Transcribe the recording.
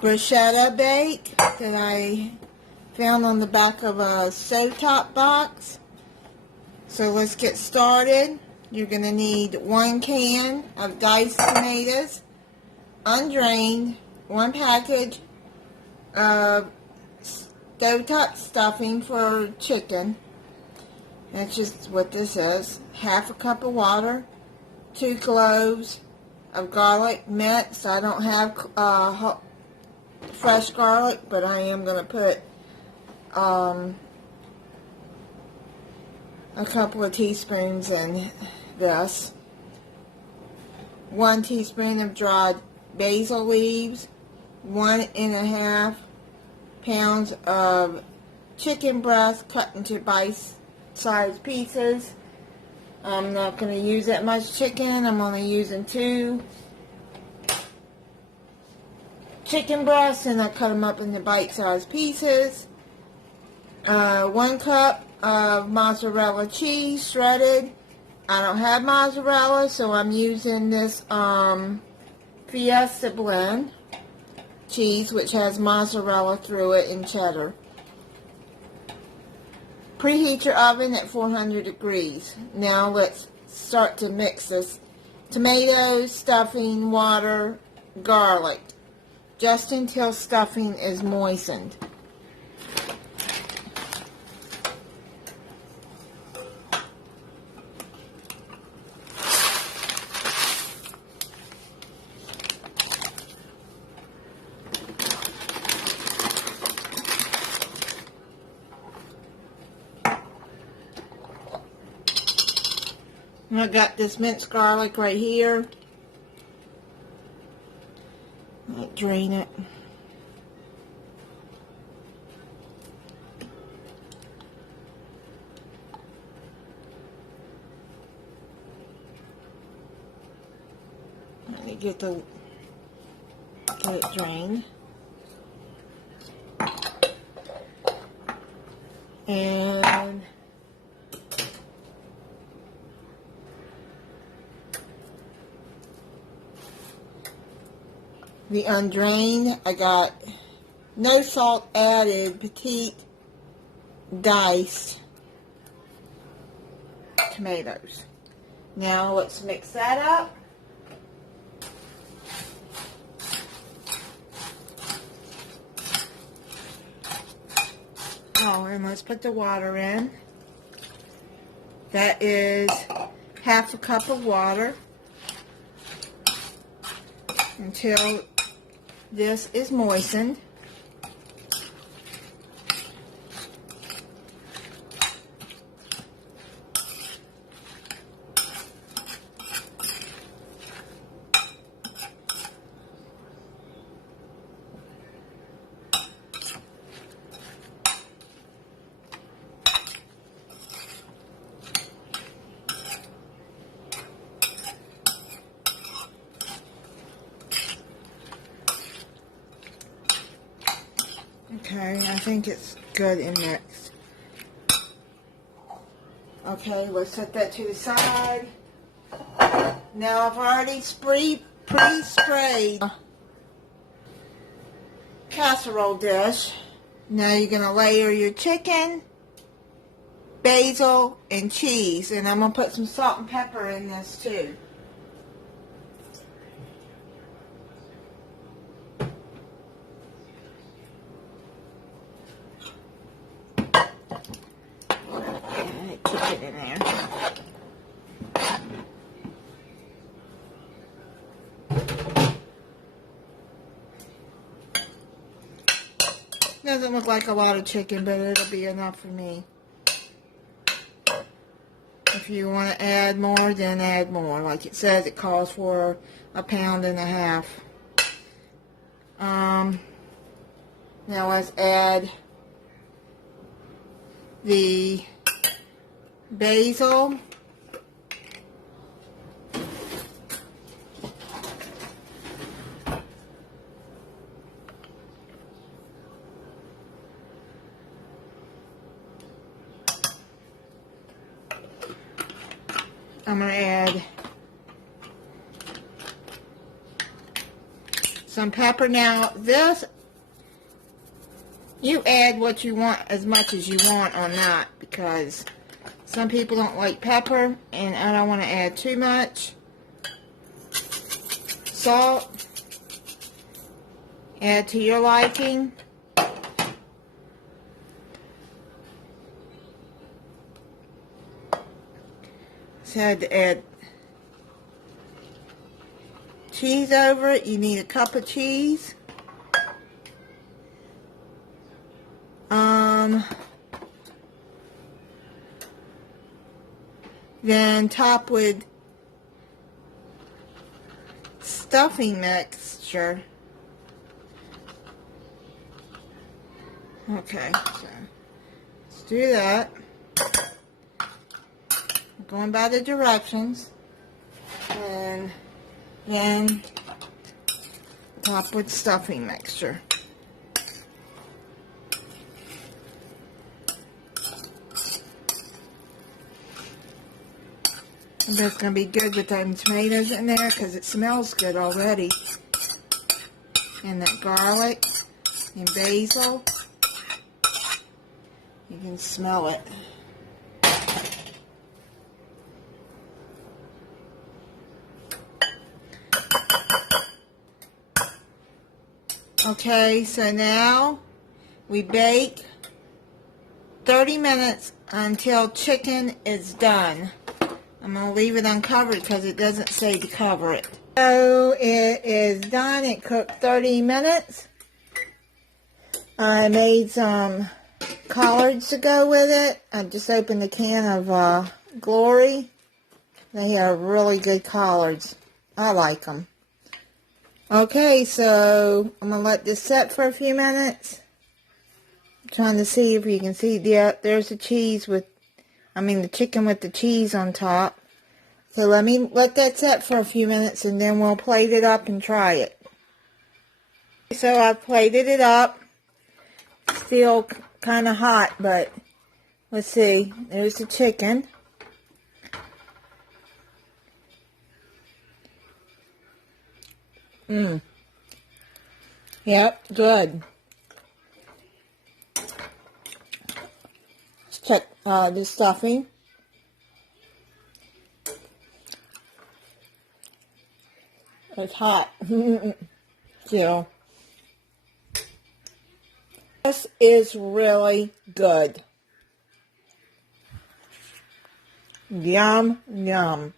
Bruschetta Bake that I found on the back of a stove top box. So let's get started. You're going to need 1 can of diced tomatoes, undrained, 1 package of stovetop stuffing for chicken. That's just what this is. Half a cup of water, 2 cloves of garlic minced. I don't have fresh garlic, but I am going to put a couple of teaspoons in this. 1 teaspoon of dried basil leaves, 1.5 pounds of chicken breast cut into bite-sized pieces. I'm not going to use that much chicken. I'm only using 2 chicken breasts, and I cut them up into bite-sized pieces. 1 cup of mozzarella cheese, shredded. I don't have mozzarella, so I'm using this Fiesta blend cheese, which has mozzarella through it and cheddar. Preheat your oven at 400 degrees. Now let's start to mix this. Tomatoes, stuffing, water, garlic, just until stuffing is moistened. I got this minced garlic right here. Drain it. Let me get it drained. And the undrained, I got no salt added, petite diced tomatoes. Now let's mix that up. Oh, and let's put the water in. That is half a cup of water until this is moistened. Okay, I think it's good and mixed. Okay, let's set that to the side. Now I've already pre-sprayed casserole dish. Now you're going to layer your chicken, basil, and cheese. And I'm going to put some salt and pepper in this too. Keep it in there. Doesn't look like a lot of chicken, but it'll be enough for me. If you want to add more, then add more. Like it says, it calls for 1.5 pounds. Now let's add the basil, I'm going to add some pepper. Now this, you add what you want as much as you want on that, because some people don't like pepper and I don't want to add too much. Salt, add to your liking. So I had to add cheese over it. You need a cup of cheese. Then top with stuffing mixture. Okay, so let's do that. Going by the directions. And then top with stuffing mixture. I bet it's going to be good with them tomatoes in there because it smells good already. And that garlic and basil. You can smell it. Okay, so now we bake 30 minutes until chicken is done. I'm going to leave it uncovered because it doesn't say to cover it. So it is done. It cooked 30 minutes. I made some collards to go with it. I just opened a can of Glory. They are really good collards. I like them. Okay, so I'm going to let this set for a few minutes. I'm trying to see if you can see. Yeah, there's the cheese with, the chicken with the cheese on top. So let that set for a few minutes and then we'll plate it up and try it. So I've plated it up. Still kind of hot, but let's see. There's the chicken. Yep, good. Let's check the stuffing. It's hot. So, this is really good. Yum, yum.